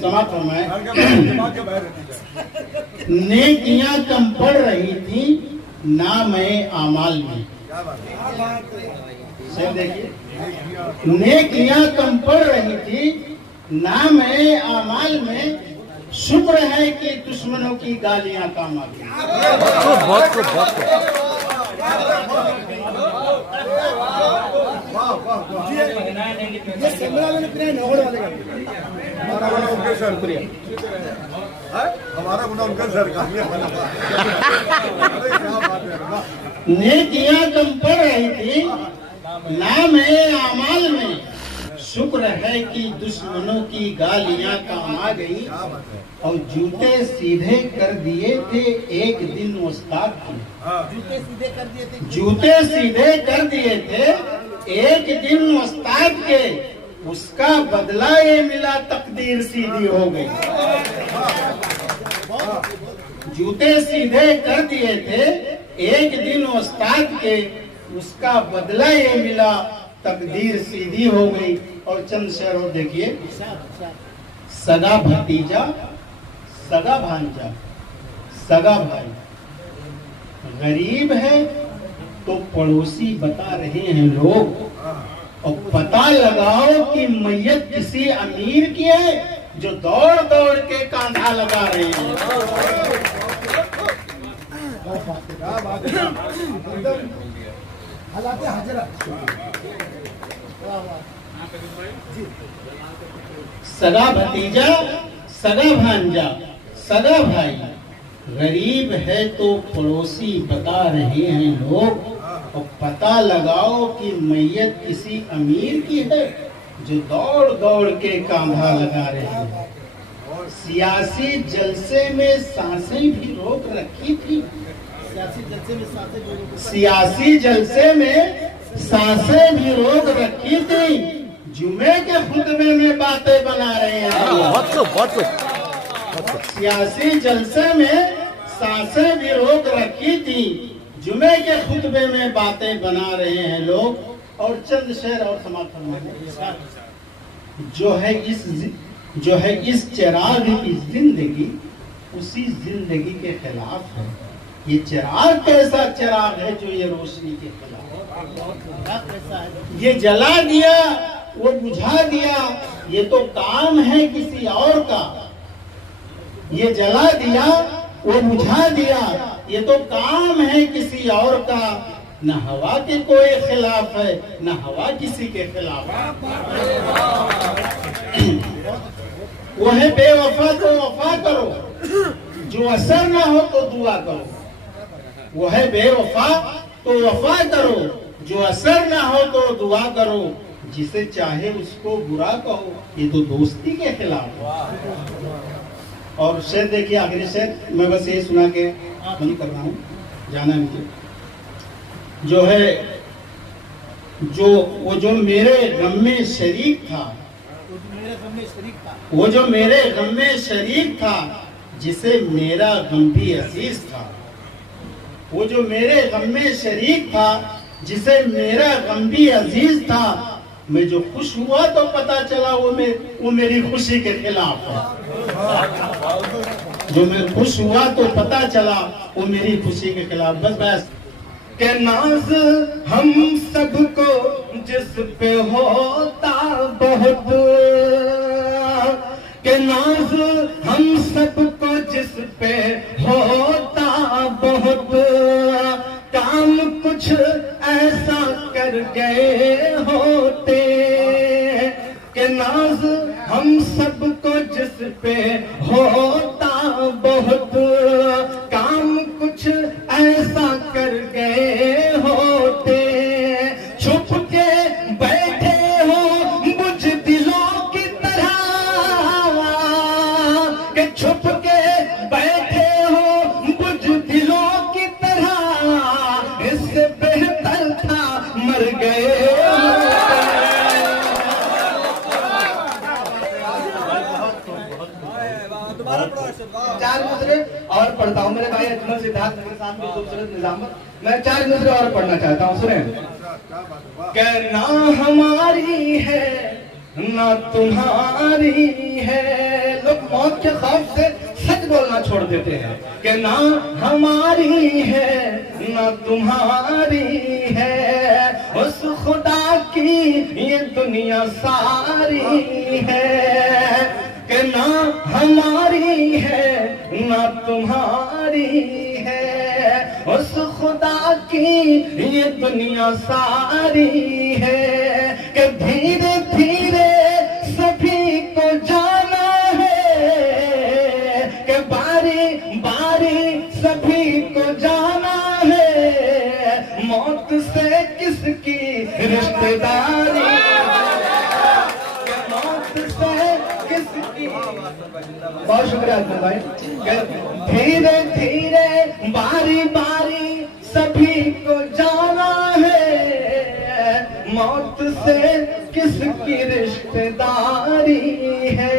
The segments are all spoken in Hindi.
समाप्त फरमाए। नेकियां कम पड़ रही थी ना मैं आमाल में। सही देखिए, नेकियां कम पड़ रही थी ना मैं आमाल में, शुक्र है कि दुश्मनों की गालियां काम आ गई। हमारा गुना उनका सर का नेकियां कम पड़ रही थी ना मैं आमाल में, शुक्र है कि दुश्मनों की गालियां काम आ गई और जूते सीधे कर दिए थे एक दिन उस्ताद की। जूते सीधे कर दिए थे एक दिन उस्ताद के, उसका बदला ये मिला तकदीर सीधी हो गई। जूते सीधे कर दिए थे एक दिन उस्ताद के, उसका बदला ये मिला तकदीर सीधी हो गई। और चंद शेर और देखिए, सगा भतीजा, सगा भांजा, सगा भाई, गरीब है तो पड़ोसी बता रहे हैं लोग, और पता लगाओ कि मैयत किसी अमीर की है जो दौड़ दौड़ के कांधा लगा रहे हैं। सगा भतीजा, सगा भांजा, सगा भाई, गरीब है तो पड़ोसी बता रहे हैं लोग, और पता लगाओ कि मैयत किसी अमीर की है जो दौड़ दौड़ के कांधा लगा रहे हैं। सियासी जलसे में सांसें भी रोक रखी थी, सियासी जलसे में सांसें भी रोक रखी थी, जुमे के खुतबे में बातें बना रहे हैं। सियासी जलसे में सांसें भी रोक रखी थी, जुमे के खुतबे में बातें बना रहे हैं लोग। और चंद शेर और समाप्त फरमाएं। जो है इस चिराग की जिंदगी उसी जिंदगी के खिलाफ है। ये चिराग कैसा चिराग है जो ये रोशनी के खिलाफ है। ये जला दिया वो बुझा दिया, ये तो काम है किसी और का। ये जला दिया वो बुझा दिया, ये तो काम है किसी और का। न हवा के कोई खिलाफ है, न हवा किसी के खिलाफ है। वो है बेवफा तो वफा करो, जो असर ना हो तो दुआ करो। वो है बेवफा तो वफा करो, जो असर ना हो तो दुआ करो। जिसे चाहे उसको बुरा कहो, ये तो दोस्ती के खिलाफ है। और शेर देखिए, आखिरी शेर मैं बस ये सुना के बंद कर रहा हूँ, जाना मुझे। जो है जो मेरे गम में शरीक था, वो जो मेरे गम में शरीक था, जिसे मेरा गम भी अजीज था। वो जो मेरे गम में शरीक था, जिसे मेरा गम भी अजीज था। मैं जो खुश हुआ तो पता चला वो मेरी खुशी के खिलाफ है। जो मैं खुश हुआ तो पता चला वो मेरी खुशी के खिलाफ। बस के नाज हम सबको जिस पे होता बहुत, के नाज हम सबको जिस पे होता बहुत, काम कुछ ऐसा कर गए होते। के नाज हम सबको जिस पे होता बहुत, काम कुछ ऐसा कर गए होते। छुप के बैठे हो मुझ दिलों की तरह, के छुप के बैठे हो मुझ दिलों की तरह, इससे बेहतर था मर गए। चार नजरे और पढ़ता हूँ मेरे भाई अजमल सिद्धार्थ के सामने खूबसूरत निजामत। मैं चार नजरे और पढ़ना चाहता हूँ, सुने। कहना हमारी है ना तुम्हारी है, मौत के खौफ से सच बोलना छोड़ देते हैं कि ना हमारी है ना तुम्हारी है, उस खुदा की ये दुनिया सारी है कि ना हमारी है ना तुम्हारी है, उस खुदा की ये दुनिया सारी है कि धीरे धीरे सभी को जाना है कि बारी बारी सभी को जाना है, मौत से किसकी रिश्तेदारी, मौत से किसकी। बहुत शुक्रिया अकबर भाई। धीरे धीरे बारी बारी सभी को जाना है, मौत से किसकी रिश्तेदारी है।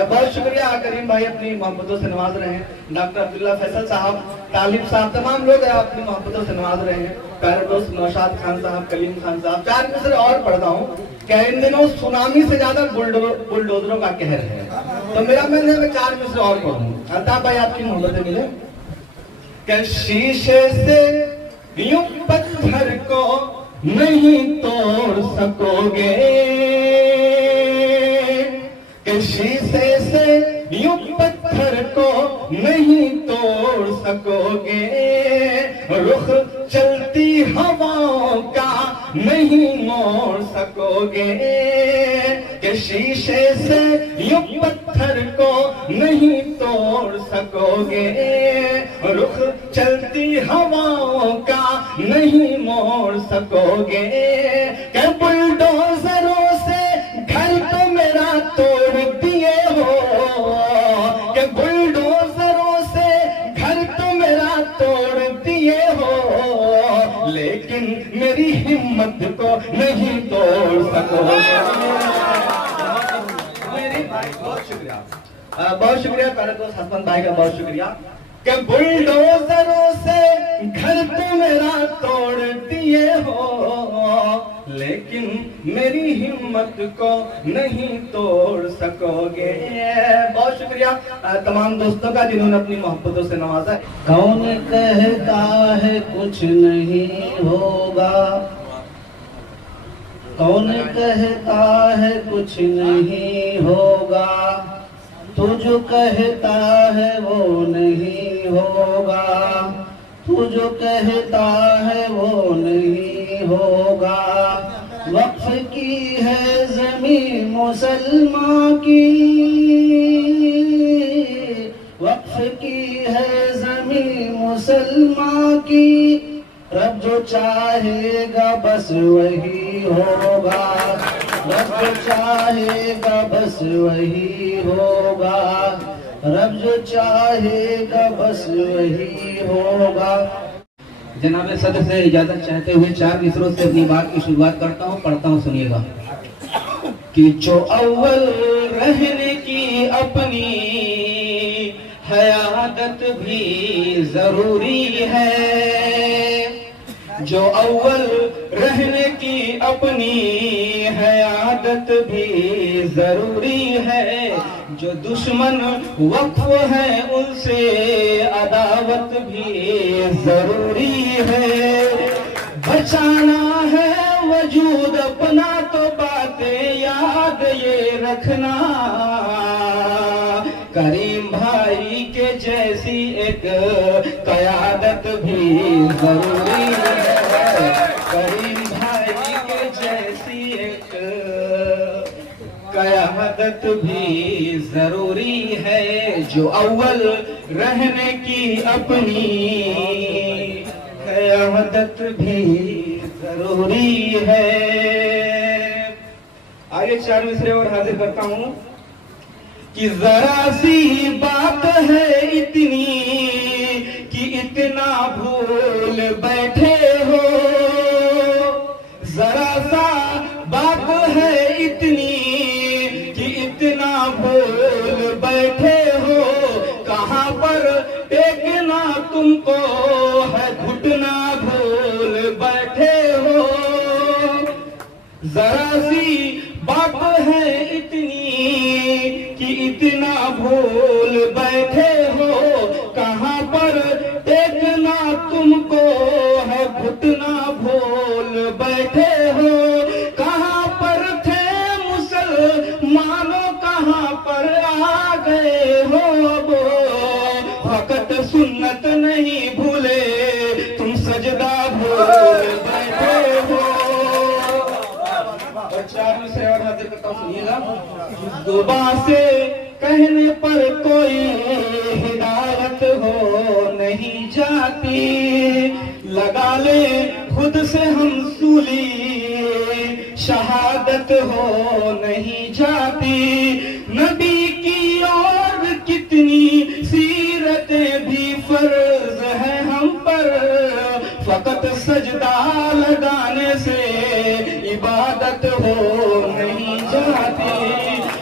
बहुत शुक्रिया करीम भाई अपनी मोहब्बतों से नवाज रहे हैं। डॉक्टर अब्दुल्ला फैसल साहब, तालिब साहब, तमाम लोग अपनी मोहब्बतों से नवाज रहे हैं। प्यारे दोस्त नौशाद खान साहब, कलीम खान साहब, 4 मिसरे और पढ़ता हूँ। क्या इन दिनों सुनामी से ज्यादा बुलडोजरों का कहर है, तो मेरा मन है मैं 4 मिसरे और पढ़ूं। अल्ताफ भाई आपकी मोहब्बतें मिले। क्या शीशे से यूं पत्थर को नहीं तोड़ सकोगे, कि शीशे से यूं पत्थर को नहीं तोड़ सकोगे, रुख चलती हवाओं का नहीं मोड़ सकोगे, कि शीशे से यूं पत्थर को नहीं तोड़ सकोगे, रुख चलती हवाओं का नहीं मोड़ सकोगे, कि बुलडोजरों से घर तो मेरा तोड़ दिए हो, कि बुलडोजरों से घर तो मेरा तोड़ दिए हो, लेकिन मेरी हिम्मत को नहीं तोड़ सकोगे। मेरी भाई बहुत शुक्रिया, बहुत शुक्रिया प्यारे दोस्त हसमत भाई का, बहुत शुक्रिया। कि बुलडोजरों से घर तो मेरा तोड़ दिए हो, लेकिन मेरी हिम्मत को नहीं तोड़ सकोगे। बहुत शुक्रिया तमाम दोस्तों का जिन्होंने अपनी मोहब्बतों से नवाजा। कौन कहता है कुछ नहीं होगा, कौन कहता है कुछ नहीं होगा, तू जो कहता है वो नहीं होगा, तू जो कहता है वो नहीं होगा। वक्फ की है ज़मीन मुसलमान की, वक्फ की है ज़मीन मुसलमान की, रब जो चाहेगा बस वही होगा, रब जो चाहेगा बस वही होगा, रब जो चाहेगा बस वही होगा। जनाब सदर से इजाजत चाहते हुए 4 मिसरों से अपनी बात की शुरुआत करता हूँ, पढ़ता हूँ, सुनिएगा। कि जो अव्वल रहने की अपनी है आदत भी जरूरी है, जो अव्वल रहने की अपनी है आदत भी जरूरी है, जो दुश्मन वक्फ है उनसे अदावत भी जरूरी है। बचाना है वजूद अपना तो बातें याद ये रखना, करीम भाई के जैसी एक क़यादत भी जरूरी है, करीम भाई के जैसी एक क़यादत भी जरूरी है, जो अव्वल रहने की अपनी क़यादत भी जरूरी है। आगे 4 मिसरे और हाजिर करता हूँ। कि जरा सी बात है इतनी कि इतना भूल बैठे हो, जरा सा बात है इतनी कि इतना भूल बैठे हो, कहाँ पर टेकना तुमको है घुटना भूल बैठे हो, जरा सी बात है इतनी कि इतना भूल बैठे हो, कहाँ पर टेकना तुमको है, घुटना भूल बैठे हो, कहाँ पर थे मुसलमानों, कहाँ पर आ गए हो, वो फकत सुन्नत नहीं भूले, तुम सजदा भूल बैठे हो। और 4 से और हाजिर करता हूं, सुनिएगा। जुबां से कहने पर कोई हिदायत हो नहीं जाती, लगा ले खुद से हम सूली, शहादत हो नहीं जाती। नबी की और कितनी सीरतें भी फर्ज है हम पर, फकत सजदा लगाने से इबादत हो नहीं जाती।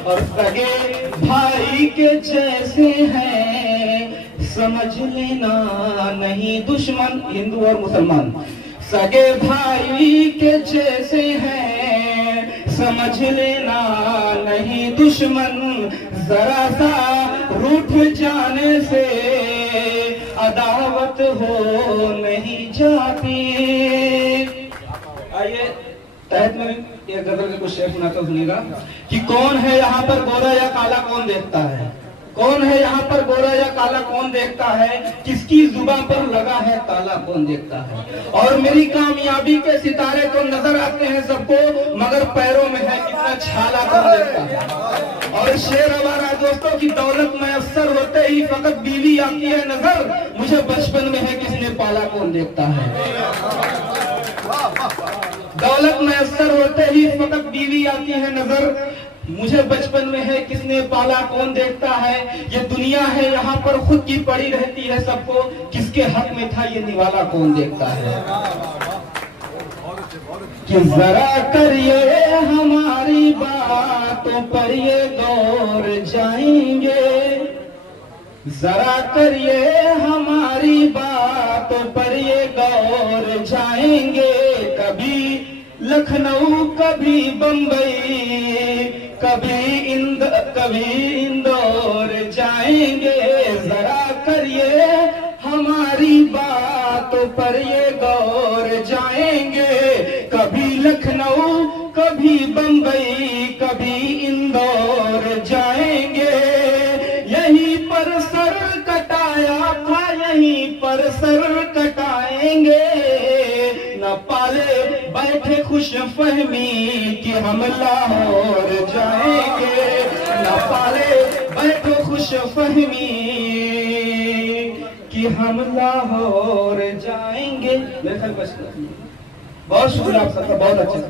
और सगे भाई के जैसे हैं समझ लेना नहीं दुश्मन, हिंदू और मुसलमान सगे भाई के जैसे हैं समझ लेना नहीं दुश्मन, जरा सा रूठ जाने से अदावत हो नहीं जाती। आइए तहत में एक गजल के कुछ शेर सुनाता हूं, सुनिएगा। कि कौन है यहाँ पर गोरा या काला कौन देखता है, कौन है यहाँ पर गोरा या काला कौन देखता है, किसकी जुबान पर लगा है ताला कौन देखता है। और मेरी कामयाबी के सितारे तो नजर आते हैं सबको, मगर पैरों में है कितना छाला कौन देखता है। और शेर हमारा दोस्तों की दौलत में अफसर होते ही फकत बीवी आती है नजर, मुझे बचपन में है किसने पाला कौन देखता है। दौलत में अफसर होते ही फकत बीवी आती है नजर, मुझे बचपन में है किसने पाला कौन देखता है। ये दुनिया है यहाँ पर खुद की पड़ी रहती है सबको, किसके हक में था ये निवाला कौन देखता है। कि जरा करिए हमारी बातों पर ये गौर जाएंगे, जरा करिए हमारी बातों पर ये गौर जाएंगे। कभी लखनऊ कभी बंबई कभी इंदौर जाएंगे, जरा करिए हमारी बातों पर ये गौर जाएंगे। कभी लखनऊ कभी बंबई कभी इंदौर जाएंगे, यहीं पर सर कटाया था यहीं पर सर कटाएंगे। न पाले बैठे खुश फहमी कि हम लाहौर जाएंगे, न पाले बैठे खुश फहमी कि हम लाहौर जाएंगे। मेरे ख्याल बस बहुत शुक्रिया आप सबका, बहुत अच्छा।